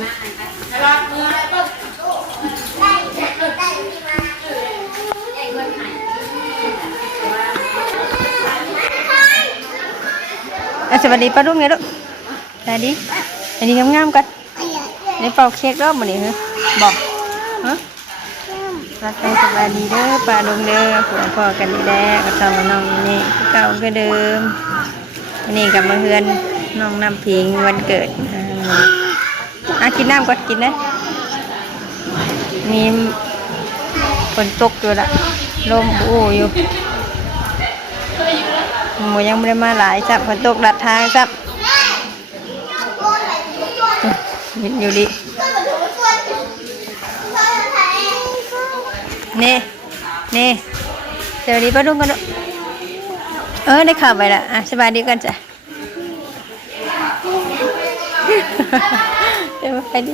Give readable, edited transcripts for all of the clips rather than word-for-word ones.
สวัสดีป้าลูกไงลูกสวัสดีอันนี้งามๆกันในเป่าเค้กรอบมันนี่เหรอบอกฮะรักใจสวัสดีเด้อป้าลุงเด้อผัวพ่อกันนี่แหละกับสาวน้องนี่เก่าก็เดิมนี่กับมาเฮือนน้องน้ำพิงวันเกิดกินน้ำก่อนกินนะมีฝนตกอยู่ละลมอู้อยู่หมูยังไม่ได้มาหลายจับฝนตกดัดทางจับอยู่ดินี่สวัสดีป้าดุ้งกันด้วยได้ข่าวไปละสบายดีกันจ้ะเดี๋ยวไปดิ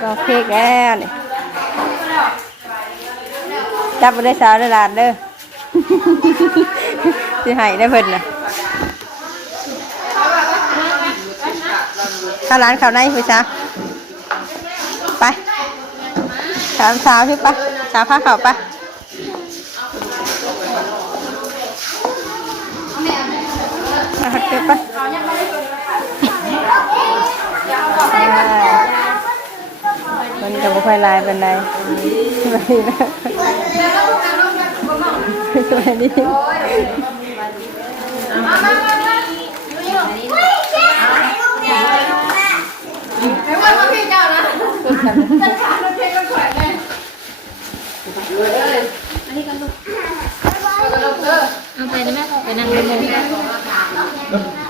ก็เค้กแล้วนี่จับไปได้สาวได้หลานเด้อที่ให้ได้เพิ่นนะข้าวร้านข้าวในพี่จ้าไปถามสาวพี่ปะสาวข้าเขาปะมาหักเก็บปะมันจะไม่ค่อยลายเป็นไรสบายดีนะสบายดีเอาไปได้ไหมไปนั่งบนมุม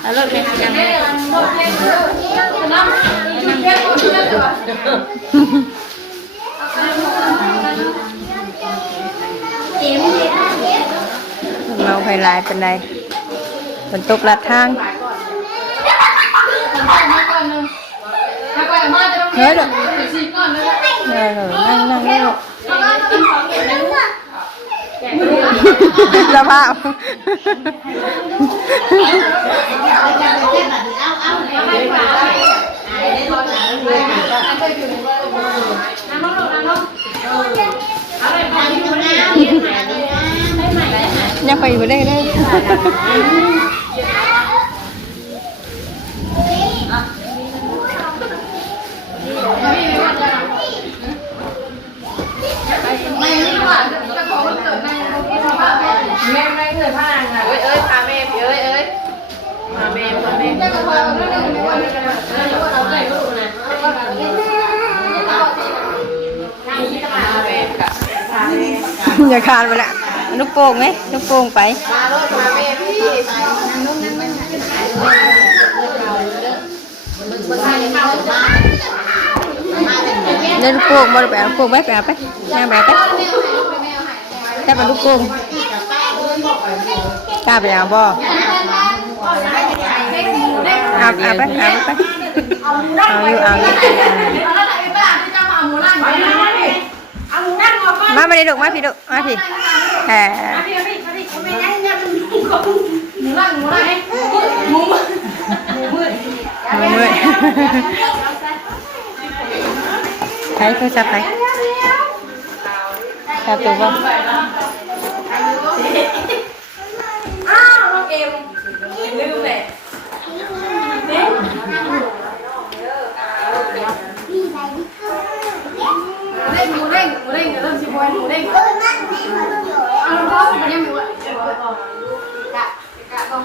แล้วรถเป็นยังไงเราไฟลายเป็นไรฝนตกลัดทางเฮ้ยลูกนั่งลูกสภาพยังไปอยู่ได้เลยแม่ไม่เคยพาอ่ะพาแม่พี่พาแม่อย่าขาดไปละลูกโป่งไหมลูกโป่งไปพาแม่พี่เล่นลูกโป่งมาแบบลูกโป่งไปแบบไปแม่แบบไปแค่เป็นลูกโป่งกล้าไปเอาบ่เอาไปเอามาไม่ได้ดุมาพี่ดุมาพี่แหมมือใครเขาจับไหนจับตัวบ่เอ็มลืมเลยหมูเด้งเริ่มชิมวันหมูเด้งเอาพ่อมันยังมีวะกะต้อง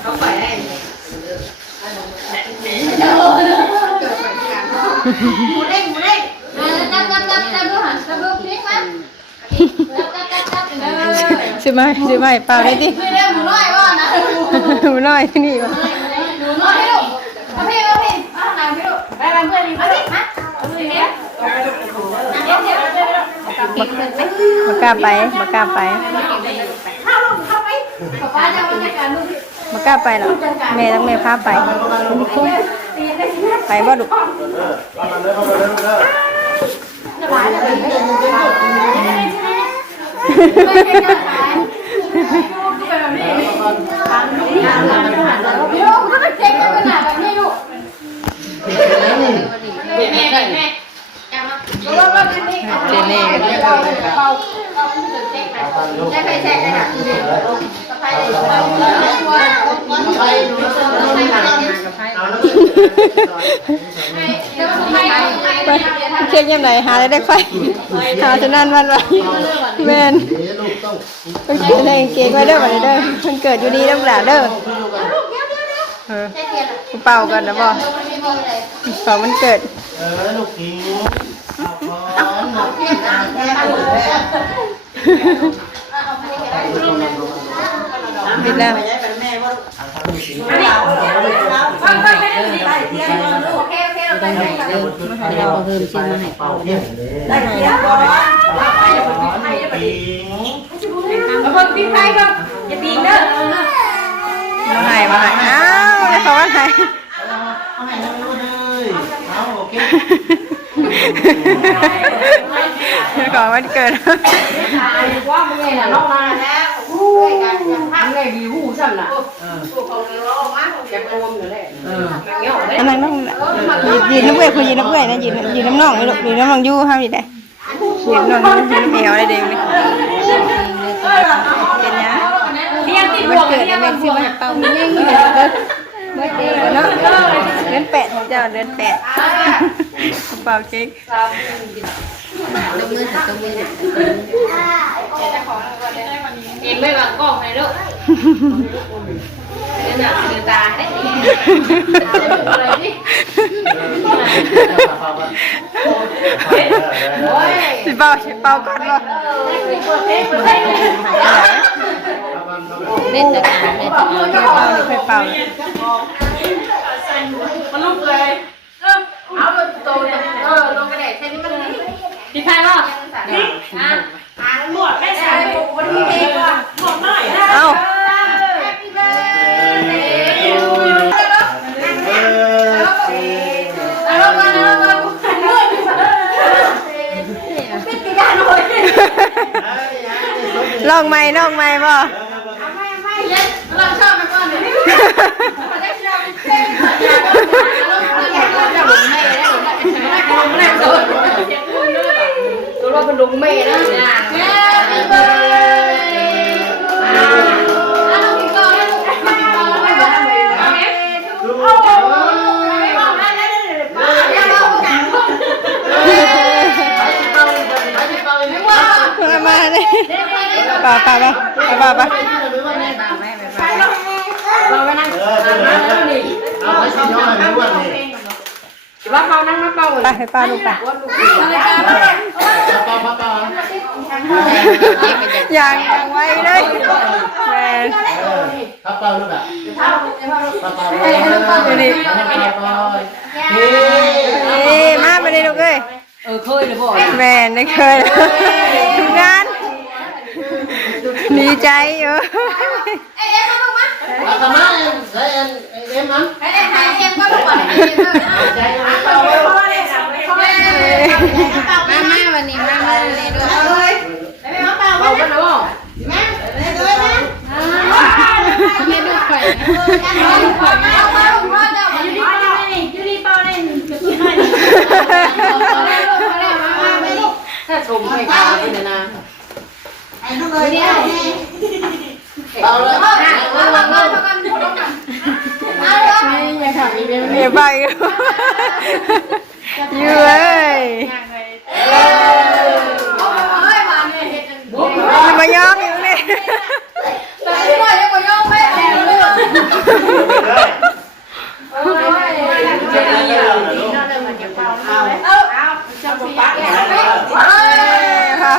เขาไปได้หมูเด้งจับดูหันจับดูพลิกมั้ยใช่ไหมเปล่าได้ดิหมูน้อยว่านะหมูน้อยที่นี่วะหมูน้อยลูกพี่นางพี่ลูกไปเพื่อนนี่มาเอาเลยเนี่ยมากล้าไปเข้าไปป้าจะมาจัดการลูกมากล้าไปหรอแม่ต้องแม่พาไปไปบ่ดุ เค้กยังไงหาได้ไฟหาจะนั่นวันไรแมนเป็นเค้กเค้กไว้เด้อวันนี้เด้อมันเกิดอยู่ดีต้องหลาเด้อเป่ากันนะบ่เป่ามันเกิดลูกกิน บิดแล้วคนปีไทยก็อย่าปีเด้อมาให้อ้าวได้เขาว่าไงก่อนวันเกิดว่ามึงไงล่ะน้องมาแล้วมึงไงดีหูสั่นล่ะอันนั้นต้องยืนน้ำเบื่อคือยืนน้ำเบื่อนะยืนน้ำน่องลูกยืนน้ำน่องยู่ห้ามยืนได้ยืนน้ำน่องยืนน้ำเอวอะไรเด้งเลยเห็นนะมันเกิดอะไรสิมันเป่ามีเงี้ยเงี้ยเมื่อเดือนเนาะเดือน8ของเจ้าเดือน8เป่าเค้กเห็นไม่บางกล้องไหมลูกเนี่ยนะคือตาได้อะไรนี่สิเป่าก่อนบ่เล่นจะการเล่นจะเป่ามันลุกเลยเอาโตลงกระเด็ดแค่นี้มันดีใครบ้างหมดไม่ใช่วันนี้เองก่อนหมดหน่อยเอาลองไหมบ่เราชอบมันก่อนเลยตัวเราเป็นลุงเมย์นะแม่เป็นเบอร์เรากินก่อนให้ลูกกินก่อนให้ลูกมาเลยป่าเราไปนั่งเอาไปสิน้องอะไรบ้างนี่ว่าเขานั่งมาเป่าไปให้ป้าลูกไปอย่างไวเลยแมนครับเป่าลูกอ่ะเป่าดูดิมาไปเลยลูกเอ้ยเคยเลยพ่อแมนได้เคยทำงานดีใจอยู่ทำไมเอ็มมั้งเอ็มก็ถูกกว่ามาวันนี้มาเลยด้วยมาเป่าเป่ากันหรือเปล่าแม่เลยนะไม่ดูไข่ยูรีเป่าเลยถ้าชมให้กาเป็นนะไอ้ลูกเอ้ยเนี่ยเอาเลยอย่าทำอีกเลยไปอยู่เลยมายองอยู่นี่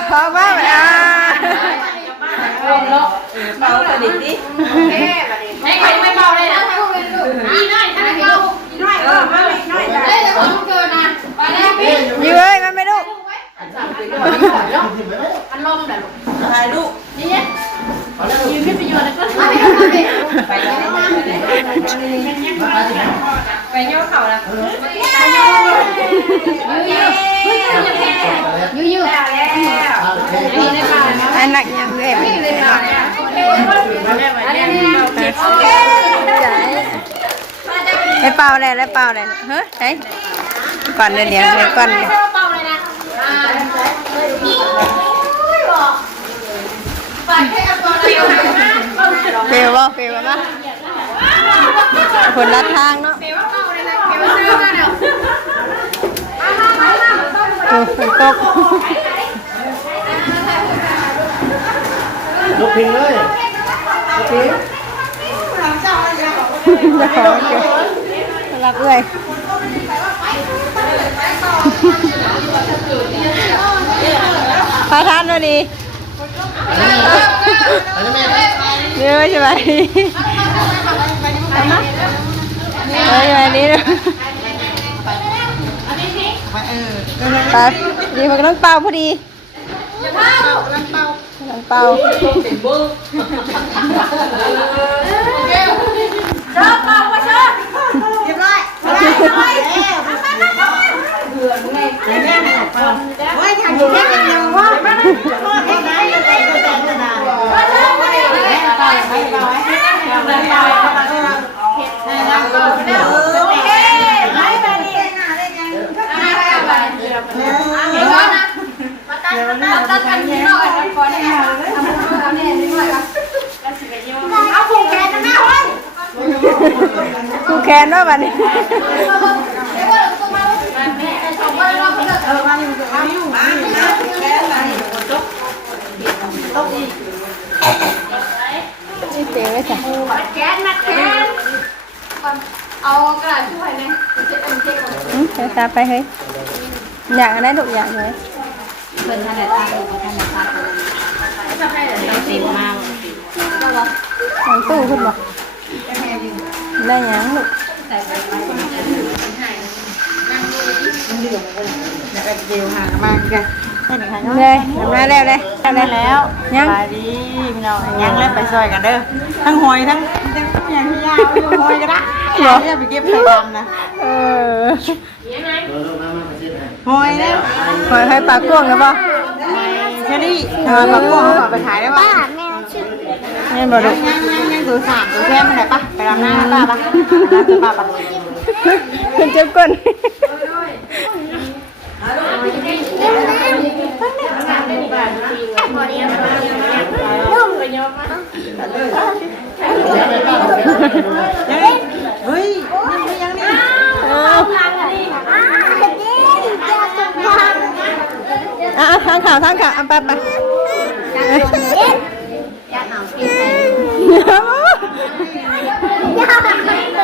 พอบ้างเป่าตัวดิบดิให้ใครไม่เป่าเลยนะนี่น้อยถ้าไม่เป่าน้อยมาเลยน้อยได้แต่คนเกินนะไปแล้วพี่ยื้อมันไม่ลูกอันลมแต่ลูกถ่ายลูกนี่ยืนไม่ประโยชน์เลยก็ไปแล้วไปย่อเข่าละยื้ออันนั้น โอเค ใจไอ้เปล่าอะไรแล้วเปล่าอะไรเฮ้ยไหนก่อนเดี๋ยวก่อน เบาเลยนะปากแค่ตัวเดียวนะ เฟลว่าคนลัดทางเนาะ เดี๋ยวเบาเลยนะเดี๋ยวซื้อมาเดี๋ยว ฝนตก ลุกพิงเลยลุกพิง จะขอเกี่ยวรับเลยพาทานมาดี อันนี้แม่ เยอะใช่ไหมเอามาเฮ้ยมาดีเลยไปดีมันก็ต้องเป่าพอดีต้องเป่า ชอบเบาว่าชอบเรียบร้อยเอาผูกแขนนะแม่เฮ้ย กูแคนว่าบัดนี้นี่เตะไว้จ้ะ แขนนะแขนเอากระดาษช่วยนะเช็ดเช็ดก่อน เดี๋ยวตามไปเฮ้ยอยากอะไรทุกอย่างเลย เพิ่นทันได้ทานทันได้ทานทำให้เราสิมา ทางตู้ขึ้นบ่ได้ยังลูกเลยทำมาแล้วเลยทำแล้ว ยัง ไปดีพี่น้องยังเล่นไปซอยกันเด้อทั้งหอยทั้งอย่างที่ยาวหอยก็ได้อย่าไปเก็บใส่ดำนะ เออ หอยเนี่ย หอยให้ปลากล้วงนะบ่ เชอรี่เธอมาพวกเขาไปขายได้ป่ะ แม่บ่ลูก ยังตัวสามตัวแค่มันไหนป่ะไปดำหน้าป้าป่ะป้าป่ะ คุณเจ็บก้นเฮ้ยยังนี่ ทางข่าวอันปั๊บไป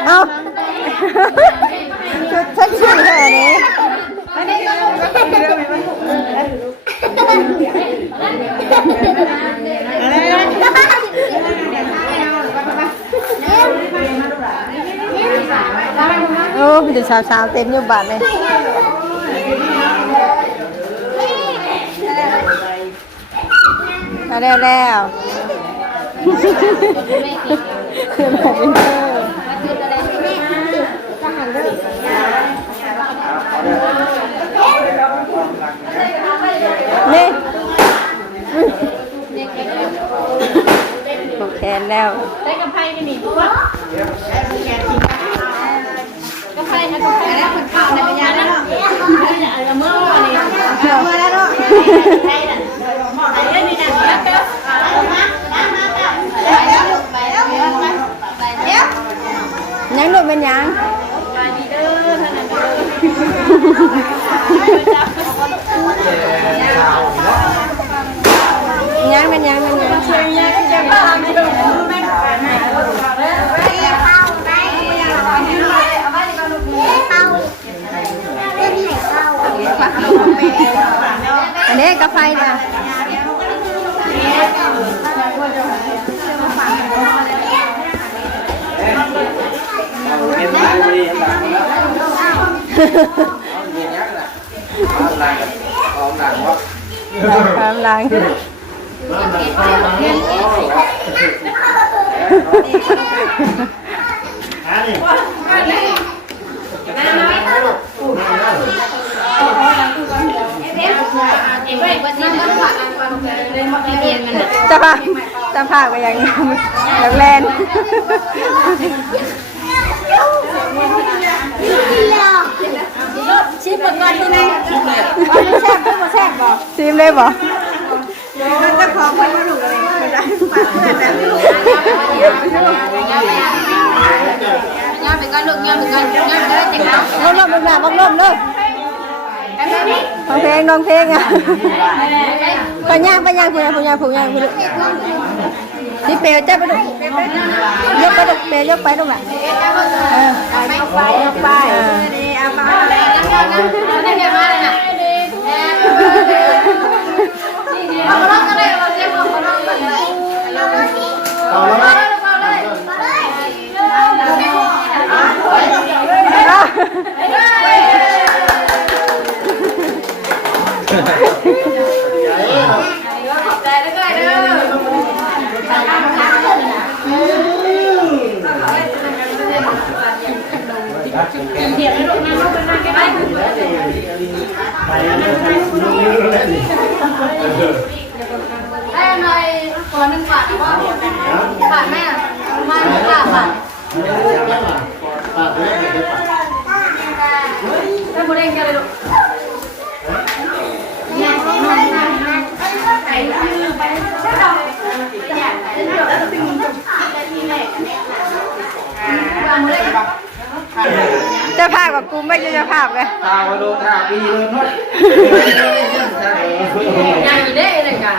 เอาชุดเซ็กซี่เลยนี้โอ้มีแต่สาวๆเต็มอยู่บ้านเลยมาแล้วนี่ผูกแขนแล้ว ได้กับไพ่ไม่มีเพราะว่ากับไพ่กับไพ่แล้วคนเก่าในปัญญาแล้วเมื่อวันนี้เมื่อแล้วเนาะใช่น่ะใส่เรื่องนี้นะยังดูเป็นยังยังเป็นยังเชียงยังจะบ้าไม่ได้อันนี้กาแฟนะความลังจะปะ จำภาพก็อย่างนักแลน ชิมก่อนที่นี่แซ่บก็มาแซ่บบ่ ซิมเลยบ่ ก็ขอเพิ่นมาลูกอะไรก็ได้ฝากเพื่อนแบบนี้ ย่าไปก่อนลูกย่าไปก่อนย่าเลยจิ๋ว ลมแบบลมเลยน้องเพลงอ่ะไปย่างผู้ย่างไปลูกนี่เปลวจ้าไปลูกยกไปลูกเปลวยกไปลูกแหละไปนี่เอามา ได้เดี๋ยวมาเลยน่ะเอามาลองกันเลยเอาเจ็บเอามาลองกันเลย เอาแล้วนะ ขอบใจด้วยเด้อ ได้หน่อยตัวนึงบาทนะพ่อบาทแม่มาบาทถ้าโมเดลแกเลยลูกจะภาพกับกูไม่จะภาพเลย ตาวโดนท่าปีเลยนุช ยังมีได้เลยกัน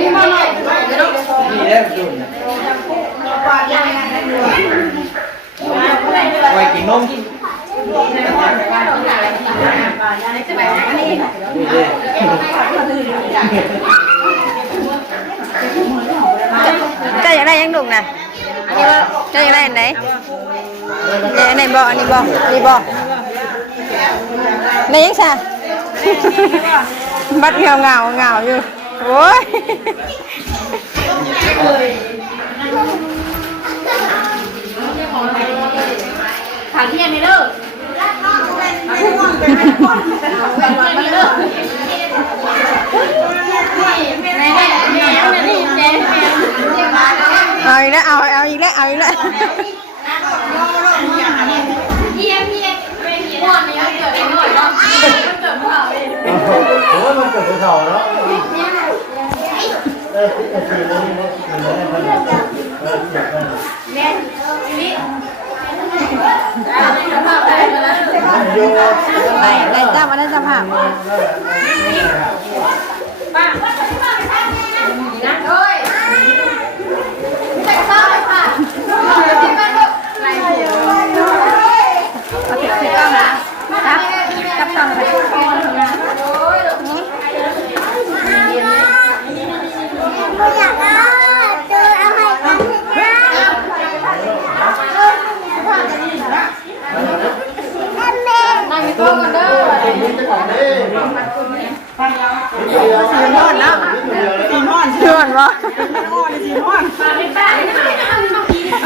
นี่มาหน่อย นี่เล่นจุ่มไว้กินนมนี่เลย จะอยากได้ยังดุนะจะอยากได้อันไหนอันไหนบ่อันนี้บ่อันนี้บ่ในยังซะบัดเงาอยู่โอ้ย ถามที่ยังไม่เลิกเอาอีกแล้วเอาอีกแล้วพวกนี้เกิดเองหน่อยเนาะมันเกิดเมื่อไหร่ โอ้ยมันเกิดเถ่าแล้วได้จ้ามาได้จ้าภาพ ป้านะเฮ้ยแต่ข้าวเลยค่ะที่บ้านลูกอะไรอยู่ เอาเสร็จก็นะครับกับตังค์ไป โอ้ย อยากเอาเจอเอาให้กันนะ นั่งมีโต๊ะกันเด้อ สีม่อนนะสีม่อน ชวนบ่ ม่อนสีม่อน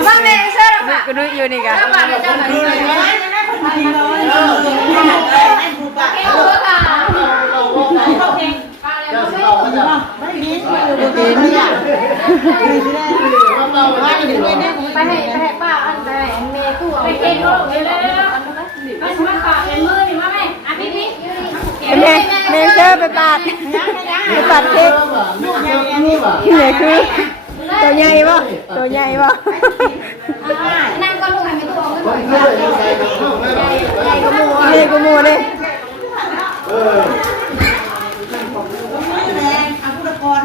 บ้านแม่เชื่อหรอ ก็ดูอยู่นี่กัน บ้านเจ้าหน่อยเลย ดีเลยให้ผู้ปะ เออค่ะ ไม่ดีดูดีเนี่ยไปให้ป้าอันไปเมย์กู้เอาไปเองลูกเลยไปสมัครป้าเป็นมือนี่มาแม่อ่ะพี่เมย์เชื่อไปปาดเค้กนี่คือตัวใหญ่ป่ะนั่งก็ลูกให้ไม่ตัวเงิน นี่กูมูเลย เอาผู้ละคร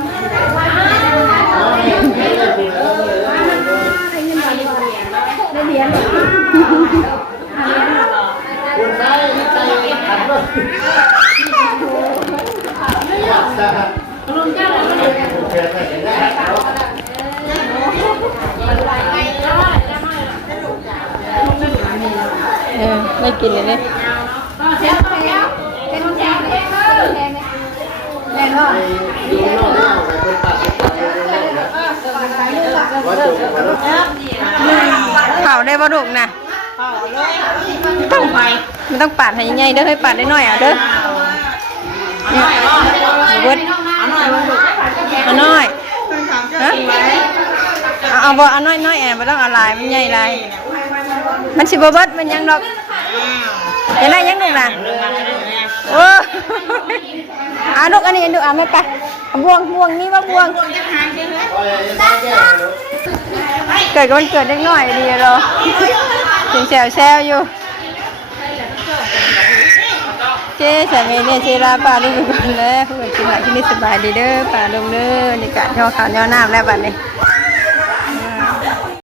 ไม่กินเลยเนี่ย เผาได้บ่ดุกนะต้องไปมันต้องปาดให้ใหญ่เด้อให้ปาดได้หน่อยอ่ะเด้อเบิดเอาหน่อย ถามเจ้า ฮะ สวย เอาบ่เอาน้อยๆแอนบ่ต้องเอาลายมันใหญ่ลายมันสิบ่เบิดมันยังดอกจะได้ยังลูกน่ะโอ้เอาลูกอันนี้ลูกเอาไม่ไปบ่วงนี่ว่าบ่วงเกิดกับวันเกิดเล็กน้อยดีเหรอถึงแซวอยู่เจ๊สามีเนี่ยเชลาป่าลูกไปก่อนแล้วเพื่อนกินหลักที่นี่สบายดีเด้อป่าลงเด้อในการย่อขาวย่อน้ำแล้วบัดนี้